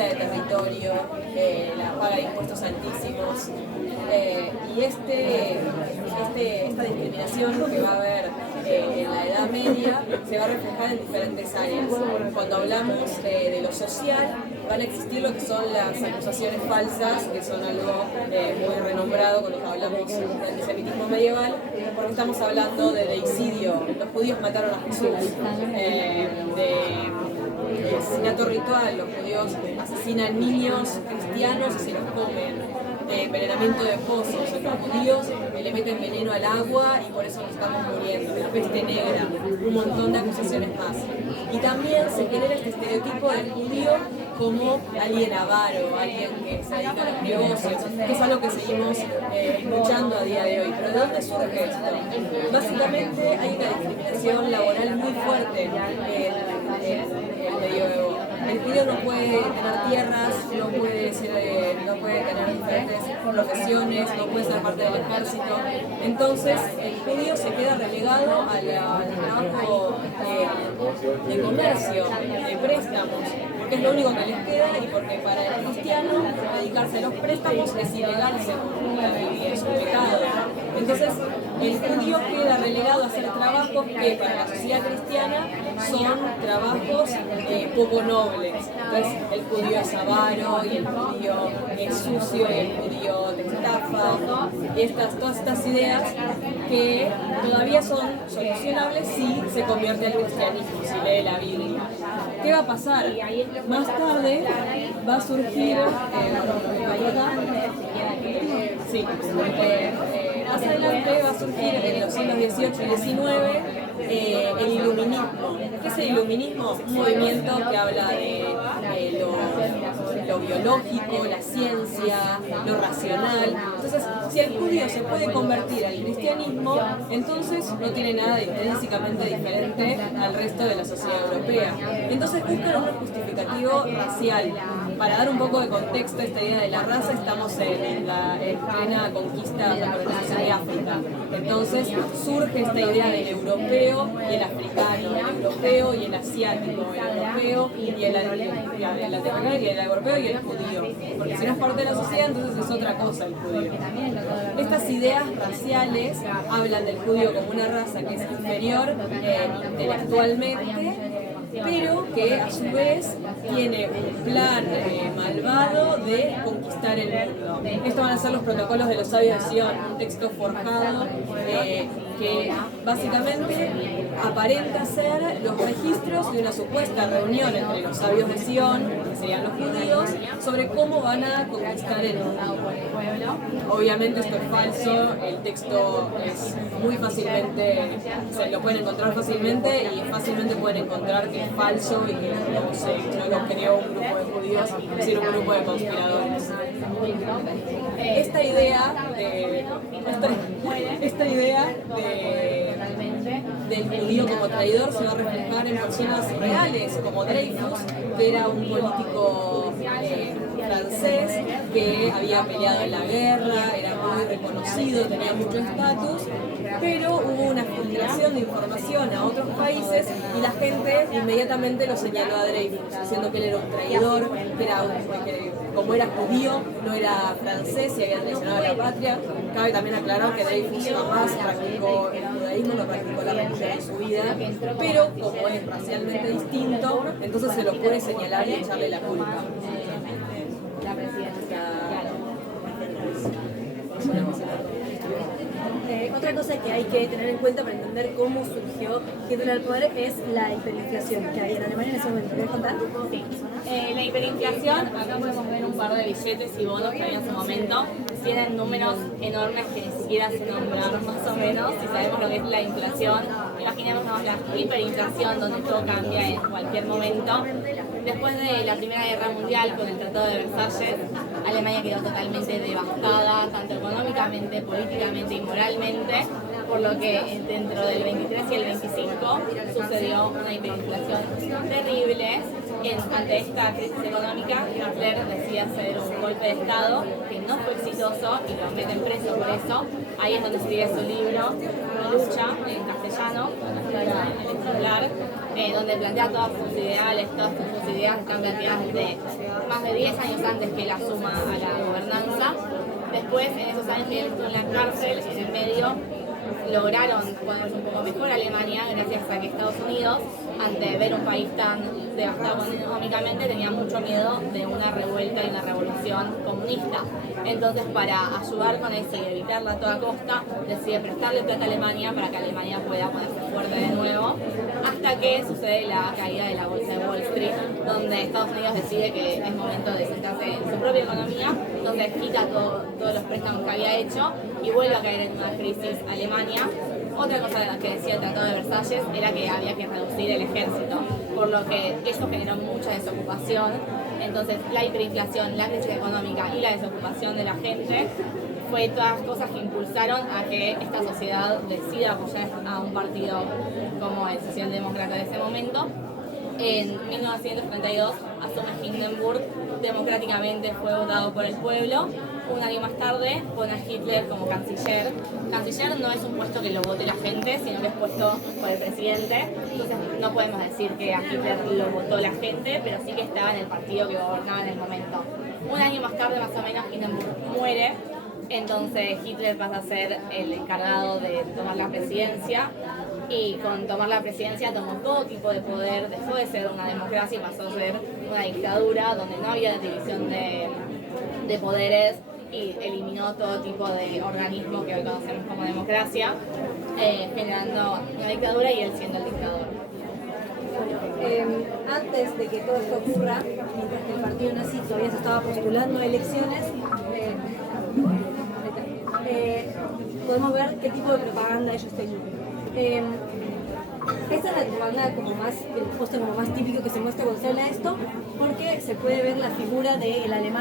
conquista de territorio, la paga de impuestos altísimos. Y esta discriminación que va a haber en la Edad Media se va a reflejar en diferentes áreas. Cuando hablamos de lo social, van a existir lo que son las acusaciones falsas, que son algo muy renombrado cuando hablamos de antisemitismo medieval, porque estamos hablando de deicidio. Los judíos mataron a Jesús, de asesinato ritual. Los judíos asesinan niños cristianos y se los comen. Envenenamiento de pozos, los judíos le meten veneno al agua y por eso nos estamos muriendo, la peste negra, un montón de acusaciones más. Y también se genera este estereotipo del judío como alguien avaro, alguien que se dedica a los negocios, que es algo que seguimos escuchando a día de hoy. ¿Pero de dónde surge esto? Básicamente hay una discriminación laboral muy fuerte en el medioevo. El judío no puede tener tierras, no puede tener diferentes profesiones, no puede ser parte del ejército. Entonces, el judío se queda relegado al trabajo de comercio, de préstamos, porque es lo único que les queda y porque para el cristiano dedicarse a los préstamos es ilegal según la Biblia, es un pecado. Entonces, el judío queda relegado a hacer trabajos que para la sociedad cristiana son trabajos poco nobles. Entonces, el judío es avaro y el judío es sucio y el judío te estafa. Y todas estas ideas que todavía son solucionables si se convierte al cristianismo, si lee la Biblia. ¿Qué va a pasar? Más tarde va a surgir más adelante va a surgir en los siglos XVIII y XIX el iluminismo. ¿Qué es el iluminismo? Un movimiento que habla de lo biológico, la ciencia, lo racional. Entonces, si el judío se puede convertir al cristianismo, entonces no tiene nada intrínsecamente diferente al resto de la sociedad europea. Entonces buscan un justificativo racial. Para dar un poco de contexto a esta idea de la raza, estamos en plena conquista, la colonización de África. Entonces surge esta idea del europeo y el africano, el europeo y el asiático, el europeo y el latinoamericano y el europeo y el judío. Porque si no es parte de la sociedad, entonces es otra cosa el judío. Estas ideas raciales hablan del judío como una raza que es inferior intelectualmente, pero que a su vez tiene un plan malvado de conquistar el mundo. Estos van a ser los protocolos de los sabios de Sion, un texto forjado que básicamente aparenta ser los registros de una supuesta reunión entre los sabios de Sion, que serían los judíos, sobre cómo van a conquistar el mundo. Obviamente esto es falso, el texto es muy fácilmente, se lo pueden encontrar fácilmente y fácilmente pueden encontrar que es falso y que no lo creó un grupo de judíos, sino un grupo de conspiradores. Esta idea del judío como traidor se va a reflejar en personas reales, como Dreyfus, que era un político francés que había peleado en la guerra, era muy reconocido, tenía mucho estatus, pero hubo una filtración de información a otros países y la gente inmediatamente lo señaló a Dreyfus, diciendo que él era un traidor, que como era judío, no era francés y había traicionado a la patria. Cabe también aclarar que Dreyfus jamás practicó el judaísmo, no practicó la religión en su vida, pero como es racialmente distinto, entonces se lo puede señalar y echarle la culpa. Otra cosa que hay que tener en cuenta para entender cómo surgió Hitler al poder es la hiperinflación que había en Alemania en ese momento. ¿Querés contar? Sí. La hiperinflación, acá podemos ver un par de billetes y bonos que había en su momento. Tienen números enormes que ni siquiera se nombraron más o menos. Si sabemos lo que es la inflación, imaginémonos la hiperinflación donde todo cambia en cualquier momento. Después de la Primera Guerra Mundial, con el Tratado de Versalles, Alemania quedó totalmente devastada, tanto económicamente, políticamente y moralmente, por lo que dentro del 23 y el 25 sucedió una hiperinflación terrible. Ante esta crisis económica, Hitler decide hacer un golpe de Estado que no fue exitoso y lo meten preso por eso. Ahí es donde escribe su libro, Lucha, en castellano, el ejemplar. donde plantea todos sus ideales, todas sus ideas están planteadas desde más de 10 años antes que él asuma a la gobernanza. Después, en esos años que él estuvo en la cárcel, en el medio, lograron ponerse un poco mejor a Alemania gracias a que Estados Unidos, ante ver un país tan devastado económicamente, tenía mucho miedo de una revuelta y una revolución comunista. Entonces, para ayudar con eso y evitarla a toda costa, decide prestarle plata a Alemania para que Alemania pueda ponerse fuerte de nuevo, hasta que sucede la caída de la bolsa de Wall Street, donde Estados Unidos decide que es momento de sentarse en su propia economía, entonces quita todos los préstamos que había hecho y vuelve a caer en una crisis Alemania. Otra cosa que decía el Tratado de Versalles era que había que reducir el ejército, por lo que eso generó mucha desocupación. Entonces la hiperinflación, la crisis económica y la desocupación de la gente fue todas cosas que impulsaron a que esta sociedad decida apoyar a un partido como el socialdemócrata de ese momento. En 1932 asume Hindenburg, democráticamente fue votado por el pueblo. Un año más tarde pone a Hitler como canciller. Canciller no es un puesto que lo vote la gente, sino que es puesto por el presidente. Entonces no podemos decir que a Hitler lo votó la gente, pero sí que estaba en el partido que gobernaba en el momento. Un año más tarde, más o menos, Hindenburg muere. Entonces Hitler pasa a ser el encargado de tomar la presidencia. Y con tomar la presidencia tomó todo tipo de poder, dejó de ser una democracia y pasó a ser una dictadura donde no había división de poderes y eliminó todo tipo de organismo que hoy conocemos como democracia, generando una dictadura y él siendo el dictador. Antes de que todo esto ocurra, mientras que el partido nazi todavía se estaba postulando a elecciones, podemos ver qué tipo de propaganda ellos tenían. Esta es la propaganda como más, el póster como más típico que se muestra cuando se habla de esto, porque se puede ver la figura del alemán